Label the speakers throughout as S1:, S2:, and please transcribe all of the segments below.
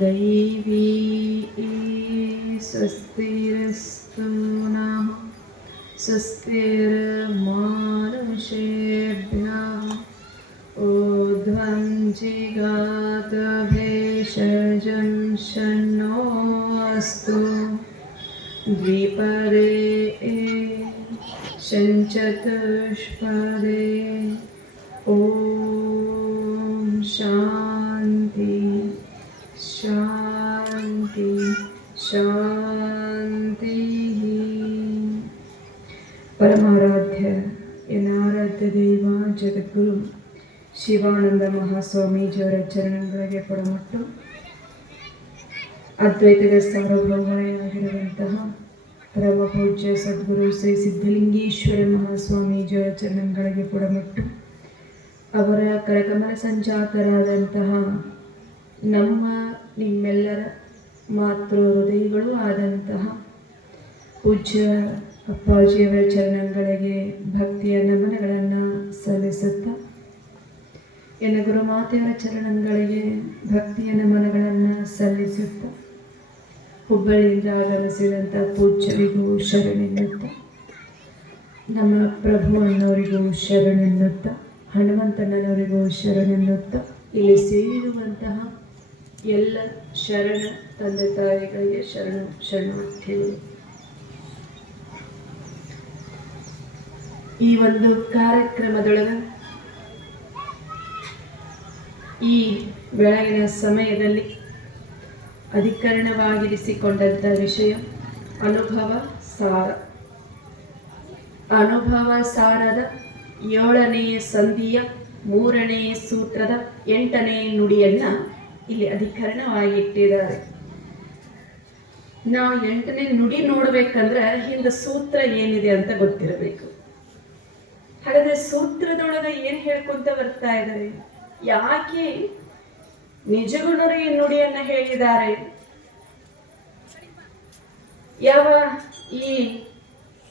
S1: दैवी स्वस्तिरस्तु नः स्वस्तिर्मानुषेभ्यः ऊर्ध्वं जिगातभेषजं शन्नो अस्तु द्विपरे शञ्चतुष्परे ॐ शान्ति शान्ति ಶಾಂತಿಃ ಪರಮಾರಾಧ್ಯ ಎನ್ನಾರಾಧ್ಯ ದೈವ ಜಗದ್ಗುರು ಶಿವಾನಂದ ಮಹಾಸ್ವಾಮೀಜಿಯವರ ಚರಣಗಳಿಗೆ ಪಡಮಟ್ಟು ಅದ್ವೈತದ ಸಾರ್ವಭೌಮರೇ ಆಗಿರುವಂತಹ ಪರಮ ಪೂಜ್ಯ ಸದ್ಗುರು ಶ್ರೀ ಸಿದ್ಧಲಿಂಗೇಶ್ವರ ಮಹಾಸ್ವಾಮೀಜಿಯವರ ಚರಣಗಳಿಗೆ ಮುಟ್ಟು ಅವರ ಕರಕಮಲ ಸಂಜಾತರಾದಂತಹ ನಮ್ಮ ನಿಮ್ಮೆಲ್ಲರ ಮಾತೃ ಹೃದಯಗಳು ಆದಂತಹ ಪೂಜ್ಯ ಅಪ್ಪಾಜಿಯವರ ಚರಣಗಳಿಗೆ ಭಕ್ತಿಯ ನಮನಗಳನ್ನು ಸಲ್ಲಿಸುತ್ತ ಎನ್ನ ಗುರುಮಾತೆಯವರ ಚರಣಗಳಿಗೆ ಭಕ್ತಿಯ ನಮನಗಳನ್ನು ಸಲ್ಲಿಸುತ್ತಾ ಹುಬ್ಬಳ್ಳಿಯಿಂದ ಆಗಮಿಸಿದಂಥ ಪೂಜ್ಯರಿಗೂ ಶರಣೆನ್ನುತ್ತ ನಮ್ಮ ಪ್ರಭು ಅನ್ನೋರಿಗೂ ಶರಣೆನ್ನುತ್ತಾ ಹನುಮಂತಣ್ಣನವರಿಗೂ ಶರಣೆನ್ನುತ್ತ ಇಲ್ಲಿ ಸೇರಿರುವಂತಹ ಎಲ್ಲ ಶರಣ ತಂದೆ ತಾಯಿಗಳಿಗೆ ಶರಣ ಶರಣಾರ್ಥಿಗಳು. ಈ ಒಂದು ಕಾರ್ಯಕ್ರಮದೊಳಗೆ ಈ ಬೆಳಗಿನ ಸಮಯದಲ್ಲಿ ಅಧಿಕರಣವಾಗಿರಿಸಿಕೊಂಡಂಥ ವಿಷಯ. ಅನುಭವ ಸಾರ. ಅನುಭವ ಸಾರದ ಏಳನೆಯ ಸಂಧಿಯ ಮೂರನೆಯ ಸೂತ್ರದ ಎಂಟನೆಯ ನುಡಿಯನ್ನ ಇಲ್ಲಿ ಅಧಿಕರಣವಾಗಿಟ್ಟಿದ್ದಾರೆ. ನಾವು ಎಂಟನೇ ನುಡಿ ನೋಡ್ಬೇಕಂದ್ರೆ ಹಿಂದೆ ಸೂತ್ರ ಏನಿದೆ ಅಂತ ಗೊತ್ತಿರಬೇಕು. ಹಾಗಾದ್ರೆ ಸೂತ್ರದೊಳಗೆ ಏನ್ ಹೇಳ್ಕೊಂತ ಬರ್ತಾ ಇದ್ದಾರೆ? ಯಾಕೆ ನಿಜಗುಣರು ಈ ನುಡಿಯನ್ನು ಹೇಳಿದ್ದಾರೆ. ಯಾವ ಈ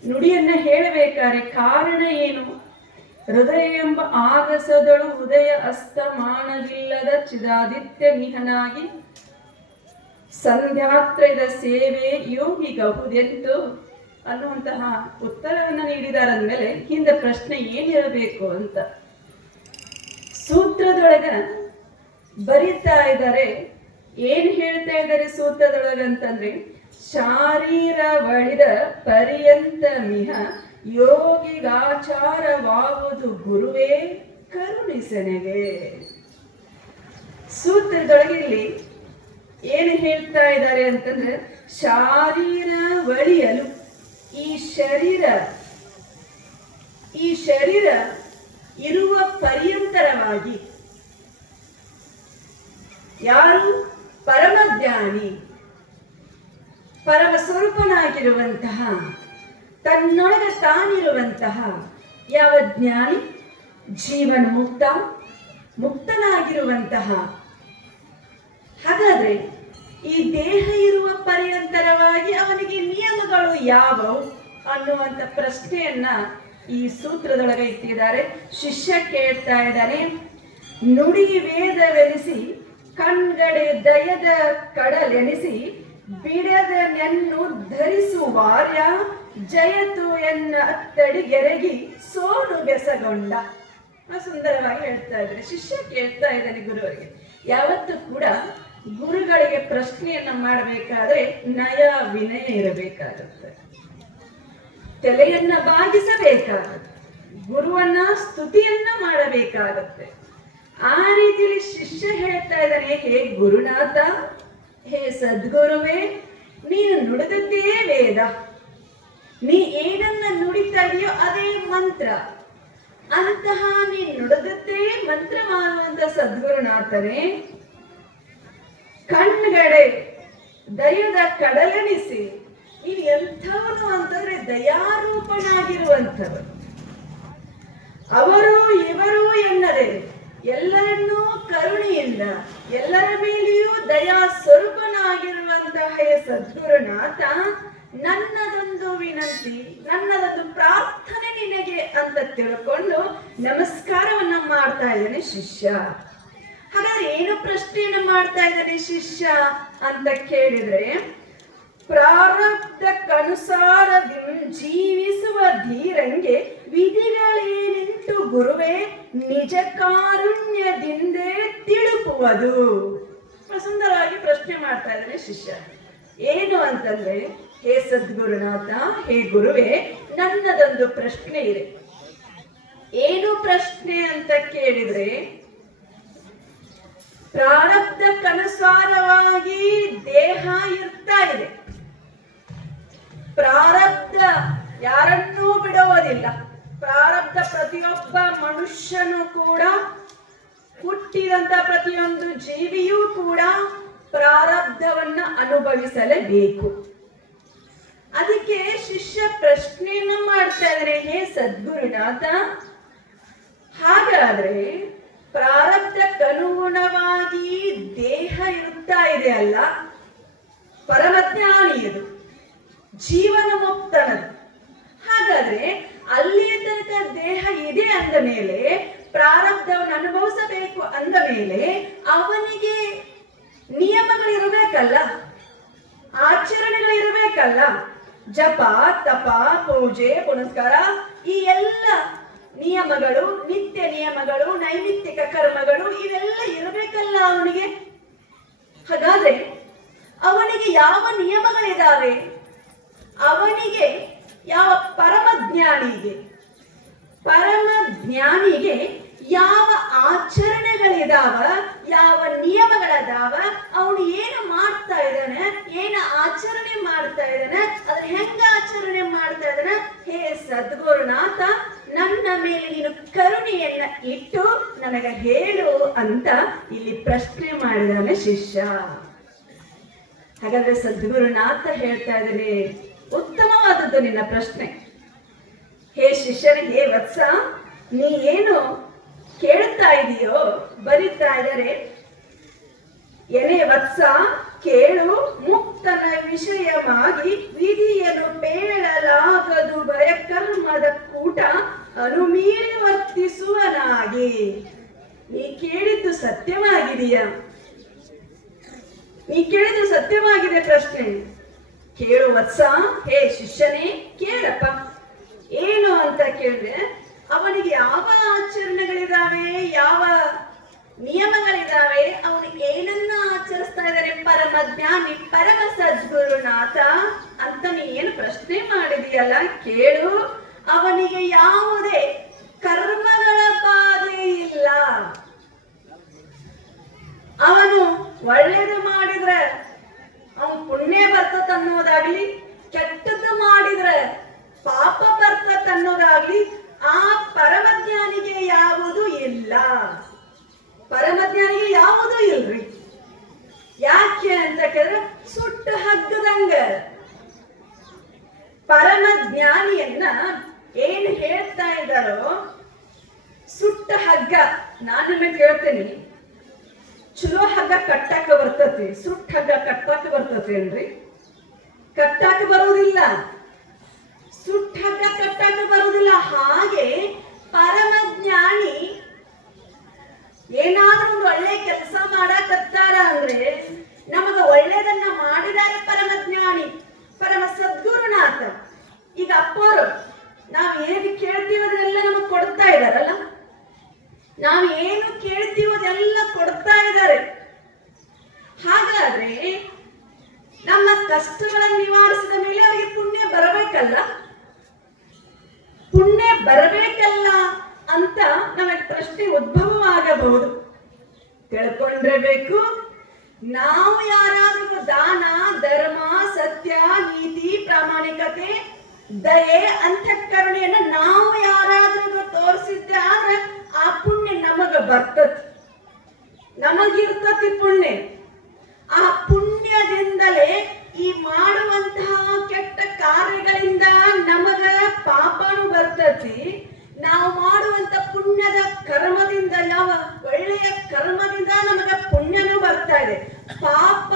S1: ನುಡಿಯನ್ನ ಹೇಳಬೇಕಾರೆ ಕಾರಣ ಏನು? ಹೃದಯ ಎಂಬ ಆಗಸದಳು ಉದಯ ಅಸ್ತಮಾನವಿಲ್ಲದ ಚಿದಾದಿತ್ಯ ನಿಹನಾಗಿ ಸಂಧ್ಯಾತ್ರಯದ ಸೇವೆ ಯೋಗಿಗಹುದೆಂದು ಅನ್ನುವಂತಹ ಉತ್ತರವನ್ನು ನೀಡಿದಾರಂದ್ಮೇಲೆ ಹಿಂದೆ ಪ್ರಶ್ನೆ ಏನಿರಬೇಕು ಅಂತ? ಸೂತ್ರದೊಳಗ ಬರಿತಾ ಇದ್ದಾರೆ. ಏನ್ ಹೇಳ್ತಾ ಇದ್ದಾರೆ ಸೂತ್ರದೊಳಗೆ ಅಂತಂದ್ರೆ ಶಾರೀರ ಬಳಿದ ಪರ್ಯಂತ ಮಿಹ, ಯೋಗಿಗಾಚಾರವಾಗುವುದು ಗುರುವೇ ಕರುಣಿಸನೆಗೆ. ಸೂತ್ರದೊಳಗೆ ಇಲ್ಲಿ ಏನು ಹೇಳ್ತಾ ಇದ್ದಾರೆ ಅಂತಂದ್ರೆ, ಶಾರೀರ ಒಳಿಯಲು ಈ ಶರೀರ ಈ ಶರೀರ ಇರುವ ಪರ್ಯಂತರವಾಗಿ ಯಾರು? ಪರಮಜ್ಞಾನಿ. ಪರಮ ಸ್ವರೂಪನಾಗಿರುವಂತಹ ತನ್ನೊಳಗೆ ತಾನಿರುವಂತಹ ಯಾವ ಜ್ಞಾನಿ? ಜೀವನ ಮುಕ್ತ ಮುಕ್ತನಾಗಿರುವಂತಹ. ಹಾಗಾದ್ರೆ ಈ ದೇಹ ಇರುವ ಪರ್ಯಂತರವಾಗಿ ಅವನಿಗೆ ನಿಯಮಗಳು ಯಾವುವು ಅನ್ನುವಂಥ ಪ್ರಶ್ನೆಯನ್ನ ಈ ಸೂತ್ರದೊಳಗೆ ಇಟ್ಟಿದ್ದಾರೆ. ಶಿಷ್ಯ ಕೇಳ್ತಾ ಇದ್ದಾನೆ ನುಡಿ ವೇದವೆನಿಸಿ ಕಣ್ಗಡೆ ದಯದ ಕಡಲೆನಿಸಿ ಬಿಡದ ನೆನ್ನು ಧರಿಸುವಾರ್ಯ ಜಯತು ಎನ್ನ ಅತ್ತಡಿಗೆರಗಿ ಸೋನು ಬೆಸಗೊಂಡ. ಸುಂದರವಾಗಿ ಹೇಳ್ತಾ ಇದ್ದಾರೆ, ಶಿಷ್ಯ ಕೇಳ್ತಾ ಇದ್ದಾನೆ ಗುರುವರಿಗೆ. ಯಾವತ್ತೂ ಕೂಡ ಗುರುಗಳಿಗೆ ಪ್ರಶ್ನೆಯನ್ನ ಮಾಡಬೇಕಾದ್ರೆ ನಯ ವಿನಯ ಇರಬೇಕಾಗುತ್ತೆ. ತಲೆಯನ್ನ ಬಾಗಿಸಬೇಕಾಗುತ್ತೆ. ಗುರುವನ್ನ ಸ್ತುತಿಯನ್ನ ಮಾಡಬೇಕಾಗುತ್ತೆ. ಆ ರೀತಿಯಲ್ಲಿ ಶಿಷ್ಯ ಹೇಳ್ತಾ ಇದ್ದಾನೆ ಹೇ ಗುರುನಾಥ? ಹೇ ಸದ್ಗುರುವೇ, ನೀನು ನುಡಿದದ್ದೇ ವೇದ. ನೀ ಏನನ್ನ ನುಡಿತಾ ಇದೆಯೋ ಅದೇ ಮಂತ್ರ. ಅಂತಹ ನೀ ನುಡಿದದ್ದೇ ಮಂತ್ರ ಮಾಡುವಂತ ಸದ್ಗುರುನಾಥನೇ ಕಣ್ಗಡೆ ದಯದ ಕಡಲೆಣಿಸಿ, ನೀನು ಎಂಥವನು ಅಂತಂದ್ರೆ ದಯಾರೂಪನಾಗಿರುವಂಥವನು. ಅವರು ಇವರು ಎನ್ನದೆ ಎಲ್ಲರನ್ನೂ ಕರುಣೆಯಿಂದ, ಎಲ್ಲರ ಮೇಲೆಯೂ ದಯಾ ಸ್ವರೂಪನಾಗಿರುವಂತಹ ಸದ್ಗುರುನಾಥ, ನನ್ನದೊಂದು ವಿನಂತಿ, ನನ್ನದೊಂದು ಪ್ರಾರ್ಥನೆ ನಿನಗೆ ಅಂತ ತಿಳ್ಕೊಂಡು ನಮಸ್ಕಾರವನ್ನ ಮಾಡ್ತಾ ಇದ್ದಾನೆ ಶಿಷ್ಯ. ಹಾಗಾದ್ರೆ ಏನು ಪ್ರಶ್ನೆಯನ್ನು ಮಾಡ್ತಾ ಇದ್ದಾನೆ ಶಿಷ್ಯ ಅಂತ ಕೇಳಿದ್ರೆ ಪ್ರಾರಬ್ಧಕ್ಕನುಸಾರದಿ ಜೀವಿಸುವ ಧೀರಂಗೆ ವಿಧಿಗಳೇನಿಂಟು ಗುರುವೇ, ನಿಜ ಕಾರುಣ್ಯದಿಂದೇ ತಿಳುಪುವುದು. ಸುಂದರವಾಗಿ ಪ್ರಶ್ನೆ ಮಾಡ್ತಾ ಇದ್ದಾನೆ ಶಿಷ್ಯ. ಏನು ಅಂತಂದ್ರೆ, ಹೇ ಸದ್ಗುರುನಾಥ, ಹೇ ಗುರುವೇ, ನನ್ನದೊಂದು ಪ್ರಶ್ನೆ ಇದೆ. ಏನು ಪ್ರಶ್ನೆ ಅಂತ ಕೇಳಿದ್ರೆ, ಪ್ರಾರಬ್ಧಕ್ಕನುಸಾರವಾಗಿ ದೇಹ ಇರ್ತಾ ಇದೆ. ಪ್ರಾರಬ್ಧ ಯಾರನ್ನೂ ಬಿಡುವುದಿಲ್ಲ. ಪ್ರಾರಬ್ಧ ಪ್ರತಿಯೊಬ್ಬ ಮನುಷ್ಯನು ಕೂಡ, ಹುಟ್ಟಿದಂತ ಪ್ರತಿಯೊಂದು ಜೀವಿಯೂ ಕೂಡ ಪ್ರಾರಬ್ಧವನ್ನ ಅನುಭವಿಸಲೇಬೇಕು. ಅದಕ್ಕೆ ಶಿಷ್ಯ ಪ್ರಶ್ನೆಯನ್ನ ಮಾಡ್ತಾ ಇದ್ರೆ, ಹೇ ಸದ್ಗುರುನಾಥ, ಹಾಗಾದ್ರೆ ಪ್ರಾರಬ್ಧಕ್ಕನುಗುಣವಾಗಿ ದೇಹ ಇರುತ್ತಾ ಇದೆ ಅಲ್ಲ? ಪರಮಜ್ಞಾನಿ ಇದು ಜೀವನ ಮುಕ್ತನದು ಹಾಗಾದ್ರೆ ಅಲ್ಲಿಯ ತನಕ ದೇಹ ಇದೆ ಅಂದ ಮೇಲೆ, ಪ್ರಾರಬ್ಧವನ್ನು ಅನುಭವಿಸಬೇಕು ಅಂದ ಮೇಲೆ ಅವನಿಗೆ ನಿಯಮಗಳು ಇರಬೇಕಲ್ಲ ಆಚರಣೆಗಳು ಇರಬೇಕಲ್ಲ ಜಪ, ತಪ, ಪೂಜೆ, ಪುನಸ್ಕಾರ, ಈ ಎಲ್ಲ ನಿಯಮಗಳು, ನಿತ್ಯ ನಿಯಮಗಳು, ನೈಮಿತ್ತಿಕ ಕರ್ಮಗಳು ಇವೆಲ್ಲ ಇರಬೇಕಲ್ಲ ಅವನಿಗೆ? ಹಾಗಾದ್ರೆ ಅವನಿಗೆ ಯಾವ ನಿಯಮಗಳಿದಾವೆ? ಅವನಿಗೆ ಯಾವ ಪರಮ ಜ್ಞಾನಿಗೆ ಪರಮ ಜ್ಞಾನಿಗೆ ಯಾವ ಆಚರಣೆಗಳಿದಾವ, ಯಾವ ನಿಯಮಗಳದಾವ, ಅವನು ಏನು ಮಾಡ್ತಾ ಇದ್ದಾನೆ, ಏನು ಆಚರಣೆ ಮಾಡ್ತಾ ಇದ್ದಾನೆ, ಅದನ್ನ ಹೆಂಗ ಆಚರಣೆ ಮಾಡ್ತಾ ಇದ್ದಾನೆ? ಹೇ ಸದ್ಗುರುನಾಥ, ನನ್ನ ಮೇಲೆ ನೀನು ಕರುಣೆಯನ್ನ ಇಟ್ಟು ನನಗ ಹೇಳು ಅಂತ ಇಲ್ಲಿ ಪ್ರಶ್ನೆ ಮಾಡಿದಾನೆ ಶಿಷ್ಯ. ಹಾಗಾದ್ರೆ ಸದ್ಗುರುನಾಥ ಹೇಳ್ತಾ ಇದ್ದಾನೆ ಉತ್ತಮವಾದದ್ದು ನಿನ್ನ ಪ್ರಶ್ನೆ. ಹೇ ಶಿಷ್ಯನ ಹೇ ವತ್ಸ, ನೀ ಏನು ಕೇಳ್ತಾ ಇದೆಯೋ, ಬರೀತಾ ಇದರೆ? ಎನೆ ವತ್ಸ, ಕೇಳು, ಮುಕ್ತನ ವಿಷಯವಾಗಿ ವಿಧಿಯನ್ನು ಪೇಳಲಾಗದು ಭಯಕರ್ಮದ ಕೂಟ ಅನುಮೀರಿ ವರ್ತಿಸುವನಾಗಿ. ನೀ ಕೇಳಿದ್ದು ಸತ್ಯವಾಗಿದೆಯಾ? ನೀ ಕೇಳಿದ್ದು ಸತ್ಯವಾಗಿದೆ ಪ್ರಶ್ನೆ. ಕೇಳು ವತ್ಸ, ಹೇ ಶಿಷ್ಯನೇ, ಕೇಳಪ್ಪ. ಏನು ಅಂತ ಕೇಳಿದ್ರೆ, ಅವನಿಗೆ ಯಾವ ಆಚರಣೆಗಳಿದಾವೆ ಯಾವ ನಿಯಮಗಳಿದಾವೆ ಅವನು ಏನನ್ನ ಆಚರಿಸ್ತಾ ಇದ್ದಾರೆ ಪರಮ ಜ್ಞಾನಿ, ಪರಮ ಸದ್ಗುರುನಾಥ ಅಂತ ನೀ ಏನು ಪ್ರಶ್ನೆ ಮಾಡಿದೀಯಲ್ಲ ಕೇಳು. ಅವನಿಗೆ ಯಾವುದೇ ಕರ್ಮಗಳ ಬಾಧೆ ಇಲ್ಲ. ಅವನು ಒಳ್ಳೇದು ಮಾಡಿದ್ರೆ ಅವನ್ ಪುಣ್ಯ ಬರ್ತತ್ ಅನ್ನೋದಾಗ್ಲಿ, ಕೆಟ್ಟದ್ದು ಮಾಡಿದ್ರೆ ಪಾಪ ಬರ್ತತ್ ಅನ್ನೋದಾಗ್ಲಿ, ಆ ಪರಮಜ್ಞಾನಿಗೆ ಯಾವುದು ಇಲ್ಲ. ಪರಮಜ್ಞಾನಿಗೆ ಯಾವುದು ಇಲ್ರಿ? ಯಾಕೆ ಅಂತ ಕೇಳಿದ್ರೆ, ಸುಟ್ಟ ಹಗ್ಗದಂಗ. ಪರಮ ಜ್ಞಾನಿಯನ್ನ ಏನ್ ಹೇಳ್ತಾ ಇದ್ದಾರೋ, ಸುಟ್ಟ ಹಗ್ಗ, ನಾನು ನಿಮಗೆ ಹೇಳ್ತೇನೆ. ಹಗ್ಗ ಕಟ್ಟಾಕ ಬರ್ತತಿ, ಸುಟ್ಟ ಹಗ್ಗ ಕಟ್ಟಾಕ ಬರ್ತತೇನ್ರಿ ಕಟ್ಟಾಕ ಬರುವುದಿಲ್ಲ. ಸುಟ್ಟ ಹಗ್ಗ ಕಟ್ಟಾಕ ಬರುವುದಿಲ್ಲ. ಹಾಗೆ ಪರಮ ಜ್ಞಾನಿ ಏನಾದ್ರೂ ಒಂದು ಒಳ್ಳೆ ಕೆಲಸ ಮಾಡಕತ್ತಾರ ಅಂದ್ರೆ ನಮಗ ಒಳ್ಳೇದನ್ನ ಮಾಡಿದಾರೆ ಪರಮ ಜ್ಞಾನಿ ಪರಮ ಸದ್ಗುರುನಾಥ. ಈಗ ಅಪ್ಪವರು ನಾವು ಏನು ಕೇಳ್ತೀವಿ ಅದನ್ನೆಲ್ಲ ನಮಗ್ ಕೊಡ್ತಾ ಇದಾರಲ್ಲ? ನಾವು ಏನು ಕೇಳ್ತೀವೋ ಅದೆಲ್ಲ ಕೊಡ್ತಾ ಇದ್ದಾರೆ ಹಾಗಾದ್ರೆ ನಮ್ಮ ಕಷ್ಟಗಳನ್ನು ನಿವಾರಿಸಿದ ಮೇಲೆ ಅವರಿಗೆ ಪುಣ್ಯ ಬರಬೇಕಲ್ಲ? ಪುಣ್ಯ ಬರಬೇಕಲ್ಲ ಅಂತ ನಮಗೆ ಪ್ರಶ್ನೆ ಉದ್ಭವವಾಗಬಹುದು. ತಿಳ್ಕೊಂಡ್ರೆ ಬೇಕು, ನಾವು ಯಾರಾದರೂ ದಾನ, ಧರ್ಮ, ಸತ್ಯ, ನೀತಿ, ಪ್ರಾಮಾಣಿಕತೆ, ದಯೆ, ಅಂತಃಕರಣೆಯನ್ನ ನಾವು ಯಾರಾದ್ರೂ ತೋರಿಸಿದ್ದೆ ಆದ್ರೆ ಆ ಪುಣ್ಯ ನಮಗ ಬರ್ತತಿ ನಮಗಿರ್ತತಿ ಪುಣ್ಯ. ಆ ಪುಣ್ಯದಿಂದಲೇ ಈ ಮಾಡುವಂತಹ ಕೆಟ್ಟ ಕಾರ್ಯಗಳಿಂದ ನಮಗ ಪಾಪನು ಬರ್ತತಿ. ನಾವು ಮಾಡುವಂತ ಪುಣ್ಯದ ಕರ್ಮದಿಂದ ಯಾವ ಒಳ್ಳೆಯ ಕರ್ಮದಿಂದ ನಮಗ ಪುಣ್ಯನು ಬರ್ತಾ ಇದೆ. ಪಾಪ,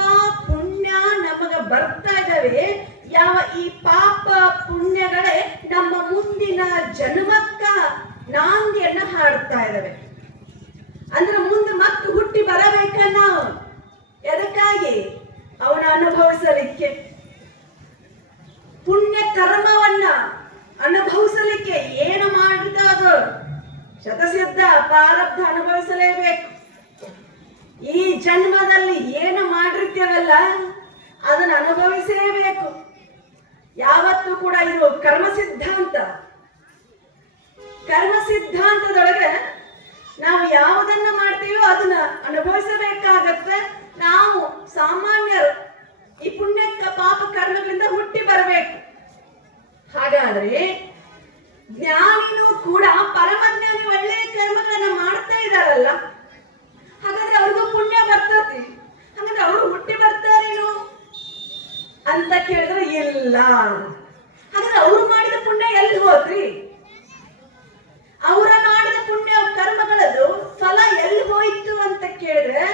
S1: ಪುಣ್ಯ ನಮಗ ಬರ್ತಾ ಇದ್ದಾವೆ ಯಾವ ಈ ಪಾಪ, ಪುಣ್ಯಗಳೇ ನಮ್ಮ ಮುಂದಿನ ಜನ್ಮಕ್ಕ ನಾಂದಿಯನ್ನ ಹಾಡ್ತಾ ಇದ್ದಾವೆ ಅಂದ್ರೆ ಮುಂದೆ ಮತ್ತೆ ಹುಟ್ಟಿ ಬರಬೇಕ ನಾವು ಅನುಭವಿಸಲಿಕ್ಕೆ. ಪುಣ್ಯ ಕರ್ಮವನ್ನ ಅನುಭವಿಸಲಿಕ್ಕೆ ಏನು ಮಾಡಿದ ಅದು? ಶತಸಿದ್ಧ ಪ್ರಾರಬ್ಧ ಅನುಭವಿಸಲೇಬೇಕು. ಈ ಜನ್ಮದಲ್ಲಿ ಏನು ಮಾಡಿರ್ತೇವಲ್ಲ, ಅದನ್ನ ಅನುಭವಿಸಲೇಬೇಕು. ಯಾವತ್ತೂ ಕೂಡ ಇದು ಕರ್ಮ ಸಿದ್ಧಾಂತ ಕರ್ಮ ಸಿದ್ಧಾಂತದೊಳಗೆ ನಾವು ಯಾವುದನ್ನ ಮಾಡ್ತೀವೋ ಅದನ್ನ ಅನುಭವಿಸಬೇಕಾಗತ್ತೆ. ನಾವು ಸಾಮಾನ್ಯರು ಈ ಪುಣ್ಯ ಪಾಪ ಕರ್ಮಗಳಿಂದ ಹುಟ್ಟಿ ಬರಬೇಕು. ಹಾಗಾದ್ರೆ ಜ್ಞಾನಿನೂ ಕೂಡ ಪರಮಜ್ಞಾನಿ ಒಳ್ಳೆಯ ಕರ್ಮಗಳನ್ನ ಮಾಡ್ತಾ ಇದ್ದಾರಲ್ಲ, ಹಾಗಾದ್ರೆ ಅವ್ರಿಗೂ ಪುಣ್ಯ ಬರ್ತತಿ ಹಾಗಾದ್ರೆ ಅವರು ಹುಟ್ಟಿ ಬರ್ತಾರೇನು ಅಂತ ಕೇಳಿದ್ರೆ ಇಲ್ಲ. ಹಾಗಾದ್ರೆ ಅವ್ರು ಮಾಡಿದ ಪುಣ್ಯ ಎಲ್ಲಿ ಹೋದ್ರಿ? ಅವರ ಮಾಡಿದ ಪುಣ್ಯ ಕರ್ಮಗಳದು ಫಲ ಎಲ್ಲಿ ಹೋಯ್ತು ಅಂತ ಕೇಳಿದ್ರೆ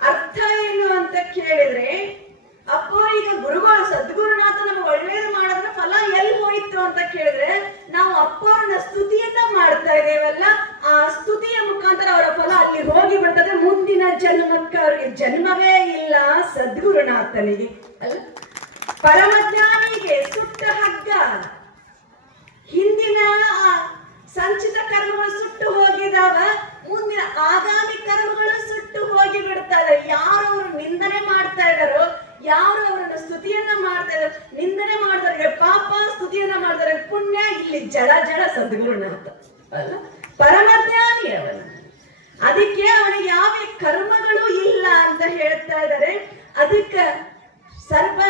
S1: ಅರ್ಥ ಏನು ಅಂತ ಕೇಳಿದ್ರೆ, ಅಪ್ಪೋ, ಈಗ ಗುರುಗಳು ಸದ್ಗುರುನಾಥ ನಮ್ಗೆ ಒಳ್ಳೇದು ಮಾಡಿದ್ರೆ ಫಲ ಎಲ್ಲಿ ಹೋಯ್ತು ಅಂತ ಕೇಳಿದ್ರೆ, ನಾವು ಅಪ್ಪವ್ರನ್ನ ಸ್ತುತಿಯನ್ನ ಮಾಡ್ತಾ ಇದೇವಲ್ಲ ಆ ಸ್ತುತಿಯ ಮುಖಾಂತರ ಅವರ ಫಲ ಅಲ್ಲಿ ಹೋಗಿ ಬರ್ತದೆ ಮುಂದಿನ ಜನ್ಮಕ್ಕೆ ಅವ್ರಿಗೆ. ಜನ್ಮವೇ ಇಲ್ಲ ಸದ್ಗುರುನಾಥನಿಗೆ, ಅಲ್ಲ? ಪರಮಜ್ಞಾನಿಗೆ ಸುಟ್ಟ ಹಗ್ಗ. ಹಿಂದಿನ ಸಂಚಿತ ಕರ್ಮಗಳು ಸುಟ್ಟು ಹೋಗಿದಾವ ಮುಂದಿನ ಆಗಾಮಿ ಕರ್ಮಗಳು ಸುಟ್ಟು ಹೋಗಿ ಬಿಡ್ತಾರೆ ಯಾರು ಅವರು ನಿಂದನೆ ಮಾಡ್ತಾ ಇದ್ದಾರೋ, ಯಾರು ಅವರನ್ನ ಸ್ತುತಿಯನ್ನ ಮಾಡ್ತಾ ಇದಾರೆ ನಿಂದನೆ ಮಾಡ್ತಾರೆ. ಪಾಪ, ಸ್ತುತಿಯನ್ನ ಮಾಡ್ತಾರೆ. ಪುಣ್ಯ ಇಲ್ಲಿ ಜಡ ಜಡ ಸದ್ಗುರುನಾಥ ಅಲ್ಲ? ಪರಮಜ್ಞಾನಿ ಅವನು. ಅದಕ್ಕೆ ಅವನಿಗೆ ಯಾವ ಕರ್ಮಗಳು ಇಲ್ಲ ಅಂತ ಹೇಳ್ತಾ ಇದ್ದಾರೆ. ಅದಕ್ಕೆ ಸರ್ಪ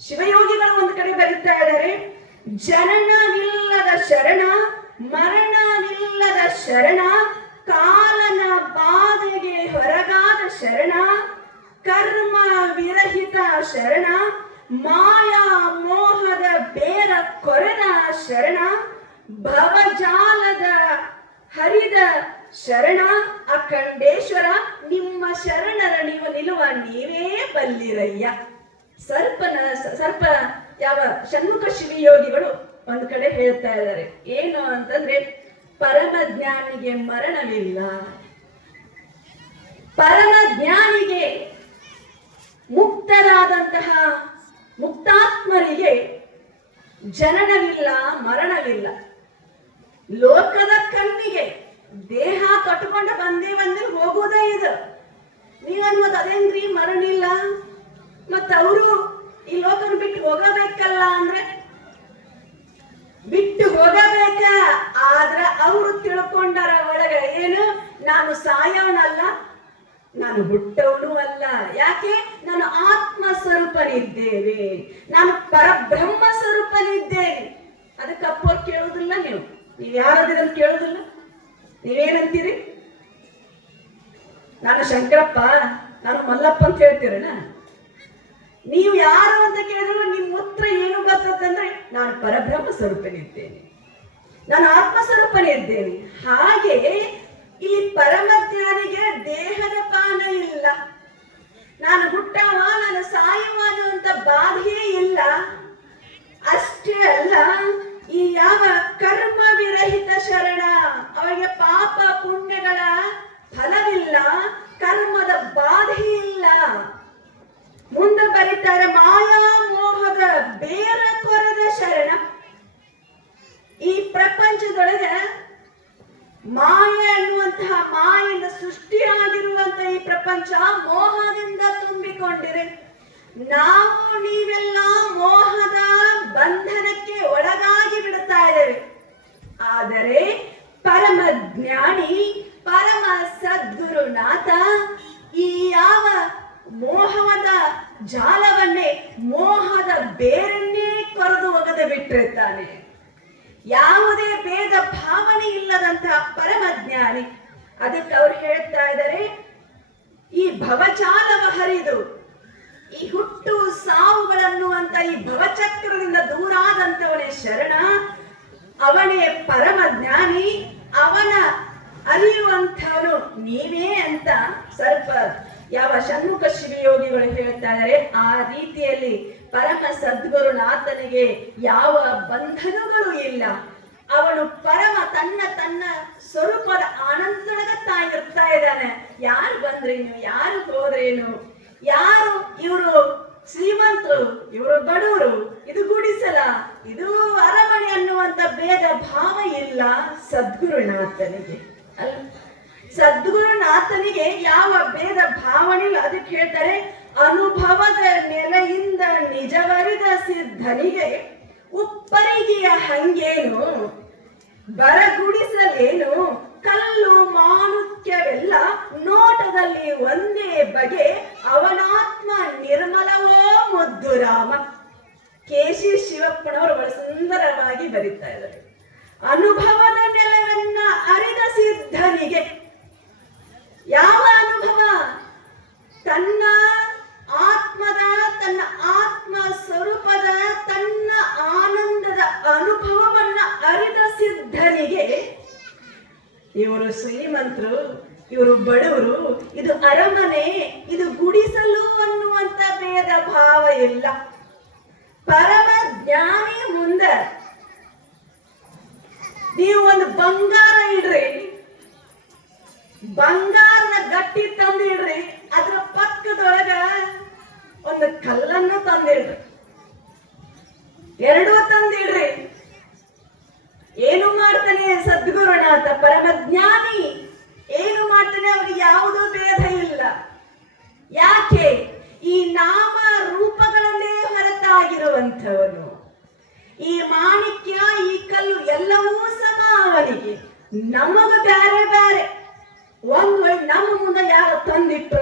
S1: ಶಿವಯೋಗಿಗಳು ಒಂದು ಕಡೆ ಬರೀತಾ ಇದ್ದಾರೆ. ಜನನವಿಲ್ಲದ ಶರಣ, ಮರಣವಿಲ್ಲದ ಶರಣ ಕಾಲನ ಬಾಧೆಗೆ ಹೊರಗಾದ ಶರಣ, ಕರ್ಮ ವಿರಹಿತ ಶರಣ, ಮಾಯಾ ಮೋಹದ ಬೇರ ಕೊರೆದ ಶರಣ, ಭವಜಾಲದ ಹರಿದ ಶರಣ. ಅಖಂಡೇಶ್ವರ, ನಿಮ್ಮ ಶರಣರ ನೀವು ನಿಲುವ ನೀವೇ ಬಲ್ಲಿರಯ್ಯ. ಸರ್ಪನ ಸರ್ಪ ಯಾವ ಷಣ್ಮುಖ ಶಿವಿಯೋಗಿಗಳು ಒಂದು ಕಡೆ ಹೇಳ್ತಾ ಇದ್ದಾರೆ. ಏನು ಅಂತಂದ್ರೆ ಪರಮ ಜ್ಞಾನಿಗೆ ಮರಣವಿಲ್ಲ. ಪರಮ ಜ್ಞಾನಿಗೆ ಮುಕ್ತರಾದಂತಹ ಮುಕ್ತಾತ್ಮರಿಗೆ ಜನನವಿಲ್ಲ, ಮರಣವಿಲ್ಲ. ಲೋಕದ ಕಣ್ಣಿಗೆ ದೇಹ ಕಟ್ಟಿಕೊಂಡು ಬಂದೇ ಬಂದೇ ಹೋಗುವುದೇ ಇದು ನೀವನ್ಮತ್ ಅದೇನ್ರಿ ಮರಣಿಲ್ಲ? ಮತ್ತ ಅವರು ಈ ಲೋಕನ ಬಿಟ್ಟು ಹೋಗಬೇಕಲ್ಲ ಅಂದ್ರೆ ಬಿಟ್ಟು ಹೋಗಬೇಕ. ಆದ್ರೆ ಅವರು ತಿಳ್ಕೊಂಡರ ಒಳಗೆ ಏನು? ನಾನು ಸಾಯೋಣಲ್ಲ ನಾನು ಹುಟ್ಟವನು ಅಲ್ಲ. ಯಾಕೆ? ನಾನು ಆತ್ಮ ಸ್ವರೂಪನಿದ್ದೇವೆ ನಾನು ಪರಬ್ರಹ್ಮ ಸ್ವರೂಪನಿದ್ದೇನೆ ಅದಕ್ಕೆ ಅಪ್ಪ ಕೇಳುವುದಿಲ್ಲ ನೀವು. ನೀವು ಯಾರಾದ್ರೂ ಕೇಳುದಿಲ್ಲ? ನೀವೇನಂತೀರಿ? ನಾನು ಶಂಕರಪ್ಪ, ನಾನು ಮಲ್ಲಪ್ಪ ಅಂತ ಹೇಳ್ತೀರಣ್ಣ ನೀವು ಯಾರು ಅಂತ ಕೇಳಿದ್ರು ನಿಮ್ಮ ಉತ್ತರ ಏನು ಬರ್ತದಂದ್ರೆ ನಾನು ಪರಬ್ರಹ್ಮ ಸ್ವರೂಪನಿದ್ದೇನೆ. ನಾನು ಆತ್ಮ ಸ್ವರೂಪನಿದ್ದೇನೆ. ಹಾಗೆ ಈ ಪರಮಜ್ಞಾನಿಗೆ ದೇಹದ ಪಾನ ಇಲ್ಲ. ನಾನು ಹುಟ್ಟವ, ನಾನು ಸಾಯುವ ಅನ್ನುವಂತ ಬಾಧೆಯೇ ಇಲ್ಲ. ಅಷ್ಟೇ ಅಲ್ಲ, ಈ ಯಾವ ಕರ್ಮ ವಿರಹಿತ ಶರಣ, ಅವರಿಗೆ ಪಾಪ ಪುಣ್ಯಗಳ ಫಲವಿಲ್ಲ, ಕರ್ಮದ ಬಾಧೆ ಇಲ್ಲ. ಮುಂದೆ ಬರೀತಾರೆ ಮಾಯಾ ಮೋಹದ ಬೇರ ಕೊರದ ಶರಣ. ಈ ಪ್ರಪಂಚದೊಳಗೆ ಮಾಯ ಎನ್ನುವಂತಹ ಮಾಯಿಂದ ಸೃಷ್ಟಿಯಾಗಿರುವಂತಹ ಈ ಪ್ರಪಂಚ ಮೋಹದಿಂದ ತುಂಬಿಕೊಂಡಿದೆ. ನಾವು ನೀವೆಲ್ಲ ಮೋಹದ ಬಂಧನಕ್ಕೆ ಒಳಗಾಗಿ ಬಿಡುತ್ತಾ ಇದ್ದೇವೆ. ಆದರೆ ಪರಮ ಜ್ಞಾನಿ, ಪರಮ ಸದ್ಗುರುನಾಥ ಈ ಯಾವ ಮೋಹದ ಜಾಲವನ್ನೇ, ಮೋಹದ ಬೇರನ್ನೇ ಕೊರೆದು ಒಗೆದು ಬಿಟ್ಟಿರ್ತಾನೆ ಯಾವುದೇ ಭೇದ ಭಾವನೆ ಇಲ್ಲದಂತಹ ಪರಮಜ್ಞಾನಿ, ಅದಕ್ಕೆ ಅವ್ರು ಹೇಳ್ತಾ ಇದ್ದಾರೆ, ಈ ಭವಚಾಲವ ಹರಿದು, ಈ ಹುಟ್ಟು ಸಾವುಗಳನ್ನು ಅಂತ ಈ ಭವಚಕ್ರದಿಂದ ದೂರಾದಂತವನೇ ಶರಣ, ಅವನೇ ಪರಮ ಜ್ಞಾನಿ ಅವನ ಅರಿಯುವಂಥವನು ನೀವೇ ಅಂತ ಸ್ವಲ್ಪ ಯಾವ ಷಣ್ಮುಖ ಶಿವಯೋಗಿಗಳು ಹೇಳ್ತಾ ಇದ್ದಾರೆ ಆ ರೀತಿಯಲ್ಲಿ ಪರಮ ಸದ್ಗುರುನಾಥನಿಗೆ ಯಾವ ಬಂಧನಗಳು ಇಲ್ಲ. ಅವನು ಪರಮ ತನ್ನ ತನ್ನ ಸ್ವರೂಪದ ಆನಂದೊಳಗ ತಾಯಿರ್ತಾ ಇದ್ದಾನೆ. ಯಾರು ಬಂದ್ರೇನು ಯಾರು ಹೋದ್ರೇನು ಯಾರು ಇವರು ಶ್ರೀಮಂತರು? ಇವರು ಬಡವರು ಇದು ಗುಡಿಸಲ? ಇದು ಅರಮನೆ ಅನ್ನುವಂತ ಭೇದ ಭಾವ ಇಲ್ಲ ಸದ್ಗುರುನಾಥನಿಗೆ ಅಲ್ಲ ಸದ್ಗುರುನಾಥನಿಗೆ ಯಾವ ಭೇದ ಭಾವನೆ ಇಲ್ಲ ಅದಕ್ಕೆ ಹೇಳ್ತಾರೆ, ಅನುಭವದ ನೆಲೆಯಿಂದ ನಿಜವರಿದ ಸಿದ್ಧನಿಗೆ ಉಪ್ಪರಿಗೆಯ ಹಂಗೇನು, ಬರಗುಡಿಸಲೇನು, ಕಲ್ಲು ಮಾನುತ್ಯವೆಲ್ಲ ನೋಟದಲ್ಲಿ ಒಂದೇ ಬಗೆ, ಅವನಾತ್ಮ ನಿರ್ಮಲವೋ ಮುದ್ದು ರಾಮ ಕೇಶಿ ಶಿವಪ್ಪನವರು ಬಹಳ ಸುಂದರವಾಗಿ ಬರೀತಾ ಇದ್ದಾರೆ. ಅನುಭವದ ನೆಲವನ್ನ ಅರಿದ ಸಿದ್ಧನಿಗೆ ಯಾವ ಅನುಭವ ತನ್ನ ಆತ್ಮದ ತನ್ನ ಆತ್ಮ ಸ್ವರೂಪದ ತನ್ನ ಆನಂದದ ಅನುಭವವನ್ನ ಅರಿದ ಸಿದ್ಧನಿಗೆ ಇವರು ಶ್ರೀಮಂತರು, ಇವರು ಬಡವರು, ಇದು ಅರಮನೆ, ಇದು ಗುಡಿಸಲು ಅನ್ನುವಂತ ಭೇದ ಭಾವ ಇಲ್ಲ. ಪರಮ ಜ್ಞಾನಿ ಮುಂದ ನೀವು ಒಂದು ಬಂಗಾರ ಇಡ್ರಿ ಬಂಗಾರನ ಗಟ್ಟಿ ತಂದಿಡ್ರಿ, ಅದ್ರ ಪಕ್ಕದೊಳಗ ಒಂದು ಕಲ್ಲನ್ನು ತಂದಿಡ್ರಿ. ಎರಡೂ ತಂದಿಡ್ರಿ. ಏನು ಮಾಡ್ತಾನೆ ಸದ್ಗುರುನಾಥ ಪರಮಜ್ಞಾನಿ ಏನು ಮಾಡ್ತಾನೆ ಅವನಿಗೆ ಯಾವುದೂ ಭೇದ ಇಲ್ಲ. ಯಾಕೆ? ಈ ನಾಮ ರೂಪಗಳನ್ನೇ ಹೊರತಾಗಿರುವಂಥವನು. ಈ ಮಾಣಿಕ್ಯ, ಈ ಕಲ್ಲು ಎಲ್ಲವೂ ಸಮ ಅವನಿಗೆ. ನಮಗ ಬೇರೆ ಬೇರೆ ಒಂದ್ ನಮ್ಮ ಮುಂದೆ ಯಾರು ತಂದಿಟ್ರ?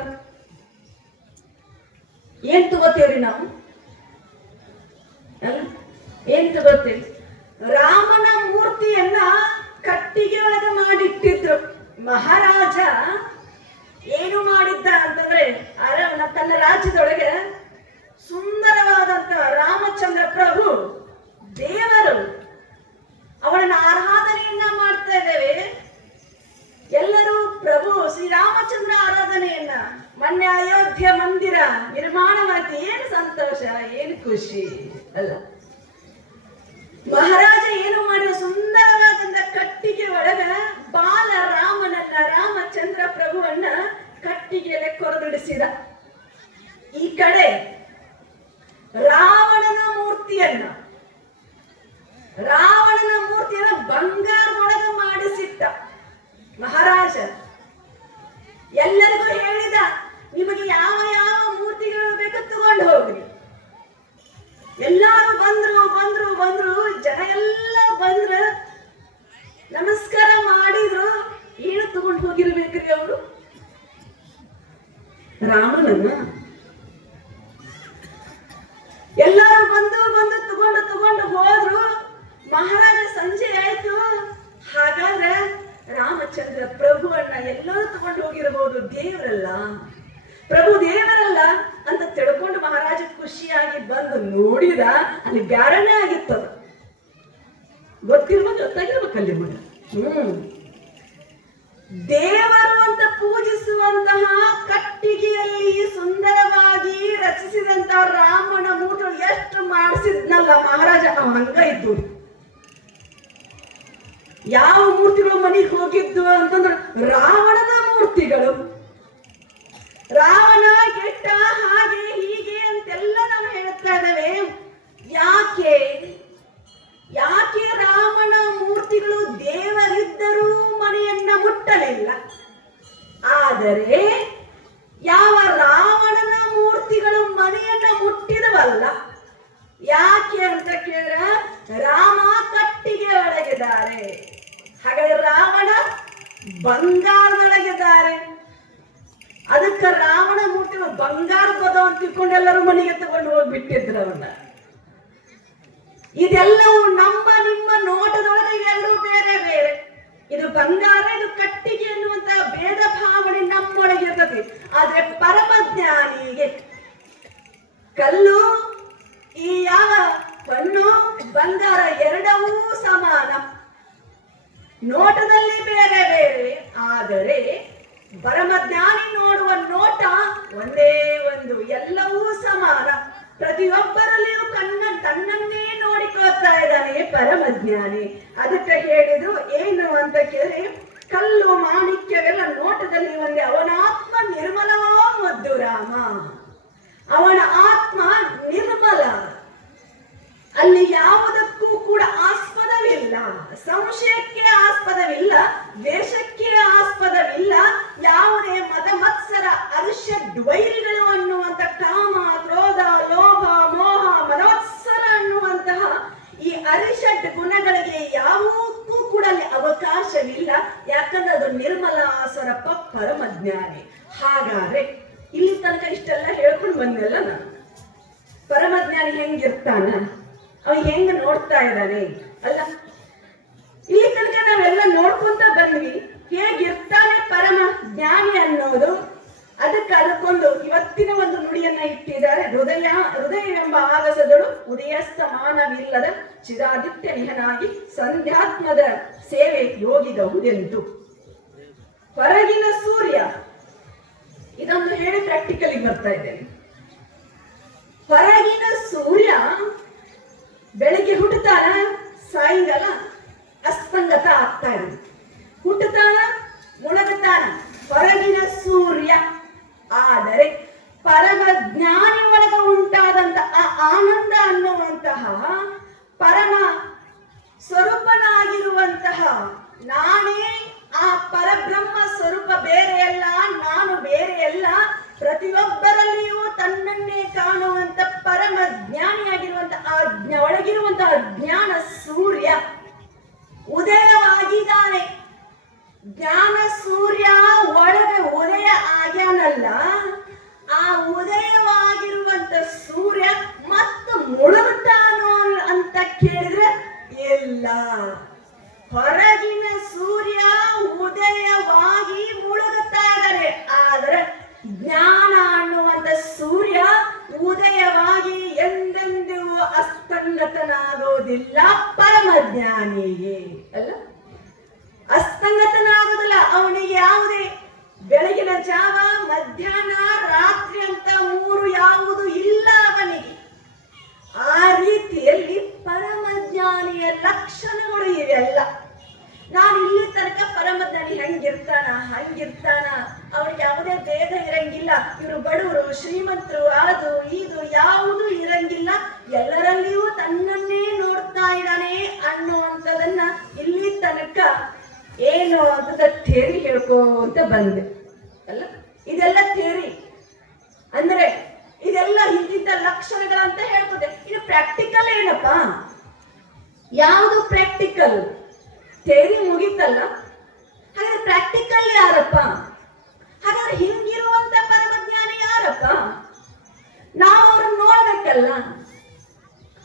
S1: ಏನ್ ತಗೋತೀವ್ರಿ ನಾವು? ಏನ್ ತಗೋತೀವಿ ರಾಮನ ಮೂರ್ತಿಯನ್ನ ಕಟ್ಟಿಗೆ ಒಳಗೆ ಮಾಡಿಟ್ಟಿದ್ರು. ಮಹಾರಾಜ ಏನು ಮಾಡಿದ್ದ ಅಂತಂದ್ರೆ ಅರವನ ತನ್ನ ರಾಜ್ಯದೊಳಗೆ ಸುಂದರವಾದಂತ ರಾಮಚಂದ್ರ ಪ್ರಭು ದೇವರು ಅವಳನ್ನ ಆರಾಧನೆಯನ್ನ ಮಾಡ್ತಾ ಇದ್ದೇವೆ. ಎಲ್ಲರೂ ಪ್ರಭು ಶ್ರೀರಾಮಚಂದ್ರ ಆರಾಧನೆಯನ್ನ, ಮೊನ್ನೆ ಅಯೋಧ್ಯೆ ಮಂದಿರ ನಿರ್ಮಾಣವಾಗಿ ಏನು ಸಂತೋಷ, ಏನು ಖುಷಿ. ಅಲ್ಲ ಮಹಾರಾಜ ಏನು ಮಾಡಿದ ಸುಂದರವಾದಂತ ಕಟ್ಟಿಗೆ ಒಳಗ ಬಾಲ ರಾಮನನ್ನ ರಾಮಚಂದ್ರ ಪ್ರಭುವನ್ನ ಕಟ್ಟಿಗೆಲೆ ಕೊರದಿಡಿಸಿದ ಈ ಕಡೆ ರಾವಣನ ಮೂರ್ತಿಯನ್ನ ರಾವಣನ ಮೂರ್ತಿಯನ್ನ ಬಂಗಾರದೊಳಗ ಮಾಡಿಸಿಟ್ಟ ಮಹಾರಾಜ ಎಲ್ಲರಿಗೂ ಹೇಳಿದ ನಿಮಗೆ ಯಾವ ಯಾವ ಮೂರ್ತಿಗಳು ಬೇಕು ತಗೊಂಡು ಹೋಗ್ರಿ ಎಲ್ಲಾರು ಬಂದ್ರು ಬಂದ್ರು ಬಂದ್ರು ಜನ ಎಲ್ಲ ಬಂದ್ರ ನಮಸ್ಕಾರ ಮಾಡಿದ್ರು ಏನು ತಗೊಂಡು ಹೋಗಿರ್ಬೇಕ್ರಿ ಅವರು? ರಾಮನನ್ನ ಎಲ್ಲರೂ ಬಂದು ಬಂದು ತಗೊಂಡು ತಗೊಂಡು ಹೋದ್ರು. ಮಹಾರಾಜ ಸಂಜೆ ಆಯ್ತು. ಹಾಗಾದ್ರೆ ರಾಮಚಂದ್ರ ಪ್ರಭು ಅಣ್ಣ ಎಲ್ಲರೂ ತಗೊಂಡು ಹೋಗಿರಬಹುದು ದೇವರಲ್ಲ? ಪ್ರಭು ದೇವರಲ್ಲ ಅಂತ ತಿಳ್ಕೊಂಡು ಮಹಾರಾಜ ಖುಷಿಯಾಗಿ ಬಂದು ನೋಡಿದ ಅಲ್ಲಿ ಬ್ಯಾರನೇ ಆಗಿತ್ತು ಗೊತ್ತಿರ್ಬೋದು ಗೊತ್ತಾಗಿರ್ಬೇಕಲ್ಲಿ ಮಗ. ಹ್ಮ್. ದೇವರು ಅಂತ ಪೂಜಿಸುವಂತಹ ಕಟ್ಟಿಗೆಯಲ್ಲಿ ಸುಂದರವಾಗಿ ರಚಿಸಿದಂತಹ ರಾಮನ ಮೂರ್ತಿಗಳು ಎಷ್ಟು ಮಾಡಿಸಿದ್ನಲ್ಲ ಮಹಾರಾಜ? ನಾವು ಹಂಗ ಇದ್ದು ಯಾವ ಮೂರ್ತಿಗಳು ಮನೆಗೆ ಹೋಗಿದ್ದು ಅಂತಂದ್ರೆ ರಾವಣನ ಮೂರ್ತಿಗಳು. ರಾವಣ ಕೆಟ್ಟ ಹಾಗೆ ಹೀಗೆ ಅಂತೆಲ್ಲ ನಾವು ಹೇಳ್ತಾ ಇದ್ದೇವೆ ಯಾಕೆ? ಮುಟ್ಟಲಿಲ್ಲ ಆದರೆ ಯಾವ ರಾವಣನ ಮೂರ್ತಿಗಳು ಮನೆಯನ್ನ ಮುಟ್ಟಿದವಲ್ಲ, ಯಾಕೆ ಅಂತ ಕೇಳಿದ್ರೆ, ರಾಮ ಕಟ್ಟಿಗೆ ಒಳಗಿದ್ದಾರೆ. ಹಾಗಾದ್ರೆ ರಾವಣ ಬಂಗಾರದೊಳಗಿದ್ದಾರೆ. ಅದಕ್ಕೆ ರಾವಣ ಮೂರ್ತಿಗಳು ಪದ ಅಂತ ತಿಳ್ಕೊಂಡು ಎಲ್ಲರೂ ಮನೆಗೆ ತಗೊಂಡು ಹೋಗ್ಬಿಟ್ಟಿದ್ರು ಅವನ್ನ ಇದೆಲ್ಲವೂ ನಮ್ಮ ನಿಮ್ಮ ನೋಟದೊಳಗೆ ಎಲ್ಲರೂ ಬೇರೆ ಬೇರೆ. ಇದು ಬಂಗಾರ ಇದು ಕಟ್ಟಿಗೆ ಅನ್ನುವಂತ ಭೇದ ಭಾವನೆ ನಮ್ಮೊಳಗೆ ಇರ್ತದೆ. ಆದ್ರೆ ಪರಮಜ್ಞಾನಿಗೆ ಕಲ್ಲು, ಈ ಯಾವ ಕಣ್ಣು ಬಂಗಾರ ಎರಡವೂ ಸಮಾನ. ನೋಟದಲ್ಲಿ ಬೇರೆ ಬೇರೆ, ಆದರೆ ಪರಮಜ್ಞಾನಿ ನೋಡುವ ನೋಟ ಒಂದೇ ಒಂದು, ಎಲ್ಲವೂ ಸಮಾನ. ಪ್ರತಿಯೊಬ್ಬರಲ್ಲಿಯೂ ಕಣ್ಣ ತನ್ನನ್ನೇ ನೋಡಿಕೊಳ್ತಾ ಇದ್ದಾನೆ ಪರಮಜ್ಞಾನಿ ಅದಕ್ಕೆ ಹೇಳಿದ್ರು, ಏನು ಅಂತ ಕೇಳಿ ಕಲ್ಲು ಮಾಣಿಕ್ಯವೆಲ್ಲ ನೋಟದಲ್ಲಿ ಒಂದೇ, ಅವನಾತ್ಮ ನಿರ್ಮಲವೋ ಮದ್ದು ರಾಮ. ಅವನ ಆತ್ಮ ನಿರ್ಮಲ. ಅಲ್ಲಿ ಯಾವುದಕ್ಕೂ ಕೂಡ ಆಸ್ಪದವಿಲ್ಲ. ಸಂಶಯಕ್ಕೆ ಆಸ್ಪದವಿಲ್ಲ, ದ್ವೇಷಕ್ಕೆ ಆಸ್ಪದವಿಲ್ಲ ಯಾವುದೇ ಮತ ಮತ್ಸರ ಅರುಷ ಡ್ವೈರಿಗಳು ಅನ್ನುವಂತ ಕಾಮ, ಕ್ರೋಧ, ಲೋಭ, ಮೋಹ, ಮನೋತ್ಸರ ಅನ್ನುವಂತಹ ಈ ಅರಿಷಡ್ ಗುಣಗಳಿಗೆ ಯಾವುದಕ್ಕೂ ಕೂಡ ಅಲ್ಲಿ ಅವಕಾಶವಿಲ್ಲ. ಯಾಕಂದ್ರೆ ಅದು ನಿರ್ಮಲಾಸರಪ್ಪ ಪರಮಜ್ಞಾನಿ ಹಾಗಾದ್ರೆ ಇಲ್ಲಿ ತನಕ ಇಷ್ಟೆಲ್ಲ ಹೇಳ್ಕೊಂಡು ಬಂದೆಲ್ಲ ನಾನು. ಪರಮಜ್ಞಾನಿ ಹೆಂಗಿರ್ತಾನ? ಅವ ಹೆಂಗ ನೋಡ್ತಾ ಇದ್ದಾನೆ? ಅಲ್ಲ, ಇಲ್ಲಿ ತನಕ ನಾವೆಲ್ಲ ನೋಡ್ಕೊಂತ ಬಂದ್ವಿ. ಹೇಗಿರ್ತಾನೆ ಪರಮ ಜ್ಞಾನಿ ಅನ್ನೋದು, ಅದಕ್ಕೆ ಅದಕ್ಕೊಂದು ಇವತ್ತಿನ ಒಂದು ನುಡಿಯನ್ನ ಇಟ್ಟಿದ್ದಾರೆ. ಹೃದಯ ಹೃದಯ ಎಂಬ ಆಗಸದಳು ಉದಯಸ್ತಮಾನವಿಲ್ಲದ ಚಿರಾದಿತ್ಯ ನಿಹನಾಗಿ ಸಂಧ್ಯಾತ್ಮದ ಸೇವೆ ಯೋಗಿಗಹುದೆಂತು ಹೊರಗಿನ ಸೂರ್ಯ, ಇದೊಂದು ಹೇಳಿ ಪ್ರಾಕ್ಟಿಕಲ್ ಬರ್ತಾ ಇದ್ದೇನೆ ಹೊರಗಿನ ಸೂರ್ಯ ಬೆಳಿಗ್ಗೆ ಹುಟ್ಟುತ್ತಾನ? ಸಾಯಂಕಾಲ ಅಸ್ತಂಗತ ಆಗ್ತಾ ಹುಟ್ಟುತ್ತಾನ ಮುಳುಗುತ್ತಾನ ಹೊರಗಿನ ಸೂರ್ಯ ಆದರೆ ಪರಮ ಜ್ಞಾನಿ ಒಳಗ ಆ ಆನಂದ ಅನ್ನುವಂತಹ ಪರಮ ಸ್ವರೂಪನಾಗಿರುವಂತಹ ನಾನೇ ಆ ಪರಬ್ರಹ್ಮ ಸ್ವರೂಪ ಬೇರೆಯಲ್ಲ ನಾನು ಬೇರೆ ಬೇರೆಯಲ್ಲ ಪ್ರತಿಯೊಬ್ಬರಲ್ಲಿಯೂ ತನ್ನನ್ನೇ ಕಾಣುವಂತ ಪರಮ ಜ್ಞಾನಿಯಾಗಿರುವಂತಹ ಒಳಗಿರುವಂತಹ ಜ್ಞಾನ ಸೂರ್ಯ. ಉದಯವಾಗಿದ್ದಾನೆ. ಜ್ಞಾನ ಸೂರ್ಯ ಒಳಗೆ ಉದಯ ಆಗ್ಯಾನಲ್ಲ ಆ ಉದಯವಾಗಿರುವಂತ ಸೂರ್ಯ ಮತ್ತು ಮುಳುಗುತ್ತಾನೋ ಅಂತ ಕೇಳಿದ್ರೆ, ಇಲ್ಲ. ಹೊರಗಿನ ಸೂರ್ಯ ಉದಯವಾಗಿ ಮುಳುಗುತ್ತಾ ಇದ್ದಾರೆ ಆದರೆ ಜ್ಞಾನ ಅನ್ನುವಂತ ಸೂರ್ಯ ಉದಯವಾಗಿ ಎಂದೆಂದಿಗೂ ಅಸ್ತಂಗತನಾಗೋದಿಲ್ಲ ಪರಮಜ್ಞಾನಿಗೆ ಅಲ್ಲ? ಅಸ್ತಂಗತನಾಗೋದಿಲ್ಲ, ಅವನಿಗೆ ಯಾವುದೇ ಬೆಳಗಿನ ಜಾವ, ಮಧ್ಯಾಹ್ನ, ರಾತ್ರಿ ಅಂತ ಮೂರು ಯಾವುದು ಇಲ್ಲ ಅವನಿಗೆ. ಆ ರೀತಿಯಲ್ಲಿ ಪರಮಜ್ಞಾನಿಯ ಲಕ್ಷಣಗಳು ಇವೆಲ್ಲ. ನಾನು ಇಲ್ಲಿ ತನಕ ಪರಮಜ್ಞಾನಿ ಹಂಗಿರ್ತಾನ ಹಂಗಿರ್ತಾನ? ಅವನಿಗೆ ಯಾವುದೇ ಭೇದ ಇರಂಗಿಲ್ಲ. ಇವರು ಬಡವರು, ಶ್ರೀಮಂತರು, ಅದು, ಇದು ಯಾವುದು ಇರಂಗಿಲ್ಲ. ಎಲ್ಲರಲ್ಲಿಯೂ ತನ್ನನ್ನೇ ನೋಡ್ತಾ ಇದ್ದಾನೆ ಅನ್ನುವಂಥದನ್ನ ಇಲ್ಲಿ ತನಕ ಏನು ಅಂತ ಥೇರಿ ಹೇಳ್ಕೊಂತ ಬಂದೆ. ಅಲ್ಲ? ಇದೆಲ್ಲ ಥಿಯರಿ ಅಂದ್ರೆ ಇದೆಲ್ಲ ಹಿಂದಿದ್ದ ಲಕ್ಷಣಗಳಂತ ಹೇಳ್ತದೆ ಇದು ಪ್ರಾಕ್ಟಿಕಲ್ ಏನಪ್ಪ? ಯಾವುದು ಪ್ರಾಕ್ಟಿಕಲ್ ಥೇರಿ ಮುಗೀತಲ್ಲ? ಹಾಗಾದ್ರೆ ಪ್ರಾಕ್ಟಿಕಲ್ ಯಾರಪ್ಪ? ಹಾಗಾದ್ರೆ ಹಿಂಗಿರುವಂತ ಪರಮಜ್ಞಾನಿ ಯಾರಪ್ಪ? ನಾವು ಅವ್ರನ್ನ ನೋಡ್ಬೇಕಲ್ಲ?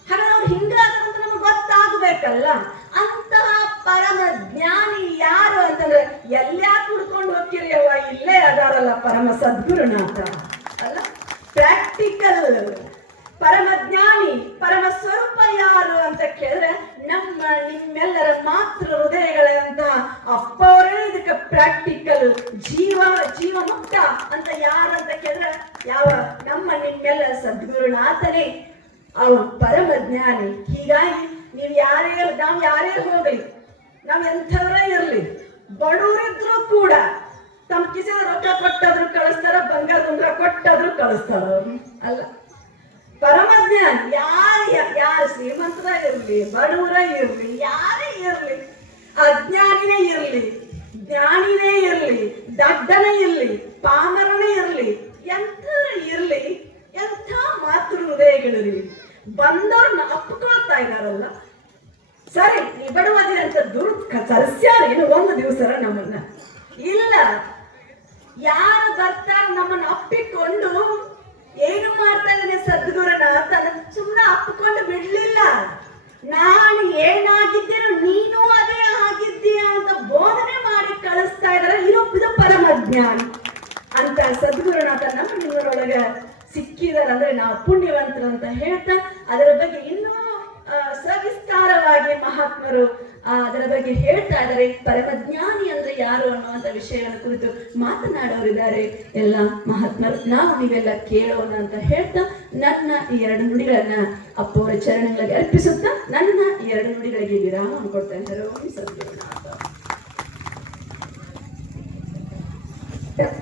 S1: ಹಾಗಾದ್ರೆ ಅವ್ರು ಹಿಂಗಾದ್ರಂತ ನಮಗೆ ಗೊತ್ತಾಗ್ಬೇಕಲ್ಲ? ಅಂತಹ ಪರಮ ಜ್ಞಾನಿ ಯಾರು ಅಂತಂದ್ರೆ, ಎಲ್ಲ ಕುಡ್ಕೊಂಡು ಹೋಗ್ತೀರಿ ಅವ ಇಲ್ಲೇ ಅದಾರಲ್ಲ ಪರಮ ಸದ್ಗುರುನಾಥ. ಅಲ್ಲ? ಪ್ರಾಕ್ಟಿಕಲ್ ಪರಮ ಜ್ಞಾನಿ, ಪರಮ ಸ್ವರೂಪ ಯಾರು ಅಂತ ಕೇಳಿದ್ರೆ, ನಮ್ಮ, ನಿಮ್ಮೆಲ್ಲರ ಮಾತೃ ಹೃದಯಗಳಂತ ಅಪ್ಪವರೇ ಇದಕ್ಕೆ ಪ್ರಾಕ್ಟಿಕಲ್ ಜೀವ ಜೀವ ಮುಕ್ತ ಅಂತ ಯಾರು ಅಂತ ಕೇಳಿದ್ರೆ, ಯಾವ, ನಮ್ಮ ನಿಮ್ಮೆಲ್ಲ ಸದ್ಗುರುನಾಥನೇ. ಅವನು ಪರಮ ಜ್ಞಾನಿ. ಹೀಗಾಗಿ ನೀವು ಯಾರೇ ನಾವು ಯಾರೇ ಹೋಗಲಿ, ನಾವ್ ಎಂಥವರೇ ಇರ್ಲಿ, ಬಡವರಿದ್ರು ಕೂಡ ತಮ್ಮ ಕಿಸೆದ ರೊಕ್ಕ ಕೊಟ್ಟಾದ್ರು ಕಳಿಸ್ತಾರ, ಬಂಗಾರ ಉಂಗ್ರ ಕೊಟ್ಟಾದ್ರು ಕಳಿಸ್ತಾರ? ಅಲ್ಲ. ಪರಮಜ್ಞಾನ, ಯಾರು ಯಾರು ಶ್ರೀಮಂತರ ಇರ್ಲಿ, ಬಡವರ ಇರ್ಲಿ, ಯಾರೇ ಇರ್ಲಿ, ಅಜ್ಞಾನಿನೇ ಇರ್ಲಿ, ಜ್ಞಾನಿನೇ ಇರ್ಲಿ, ದಡ್ಡನೇ ಇರ್ಲಿ, ಪಾಮರನೇ ಇರ್ಲಿ ಎಂಥ ಇರ್ಲಿ, ಎಂಥ ಮಾತೃ ಹೃದಯಗಳಿರ್ಲಿ ಬಂದವ್ರನ್ನ ಅಪ್ಕೊಳ್ತಾ ಇದಾರಲ್ಲ ಸರಿ, ಈ ಬಡವಾದಿರ ಅಂತ ದುರ್ ಸರಸ್ಯಾರೇನು ಒಂದು ದಿವಸ ನಮ್ಮನ್ನ. ಇಲ್ಲ, ಯಾರು ಬರ್ತಾರ ನಮ್ಮನ್ನ ಅಪ್ಪಿಕೊಂಡು ಏನು ಮಾಡ್ತಾ ಇದ್ದಾನೆ ತನ್ನ ಸುಮ್ಮನೆ ಅಪ್ಪಿಕೊಂಡು ಬಿಡ್ಲಿಲ್ಲ. ನಾನು ಏನಾಗಿದ್ದೀನೋ ನೀನು ಅದೇ ಆಗಿದ್ದೀಯ ಅಂತ ಬೋಧನೆ ಮಾಡಿ ಕಳಿಸ್ತಾ ಇದಾರೆ ಇದು ಇದು ಪರಮಜ್ಞಾನ ಅಂತ ಸದ್ಗುರುನಾಥ ನಮ್ಮ ನಿಮ್ಮರೊಳಗೆ ಸಿಕ್ಕಿದಾರೆ ಅಂದ್ರೆ ನಾವು ಪುಣ್ಯವಂತರು ಅಂತ ಹೇಳ್ತಾ, ಅದರ ಬಗ್ಗೆ ಇನ್ನೂ ವಿಸ್ತಾರವಾಗಿ ಮಹಾತ್ಮರು ಅದರ ಬಗ್ಗೆ ಹೇಳ್ತಾ ಇದ್ದಾರೆ. ಪರಮಜ್ಞಾನಿ ಅಂದ್ರೆ ಯಾರು ಅನ್ನುವಂತ ವಿಷಯಗಳ ಕುರಿತು ಮಾತನಾಡೋರಿದ್ದಾರೆ. ಎಲ್ಲ ಮಹಾತ್ಮರು, ನಾವು ನೀವೆಲ್ಲ ಕೇಳೋಣ ಅಂತ ಹೇಳ್ತಾ ನನ್ನ ಈ ಎರಡು ನುಡಿಗಳನ್ನ ಅಪ್ಪವರ ಚರಣಗಳಿಗೆ ಅರ್ಪಿಸುತ್ತಾ ನನ್ನ ಈ ಎರಡು ನುಡಿಗಳಿಗೆ ವಿರಾಮ ಕೊಡ್ತಾ ಇದ್ದಾರೆ. ಓಂ Yeah.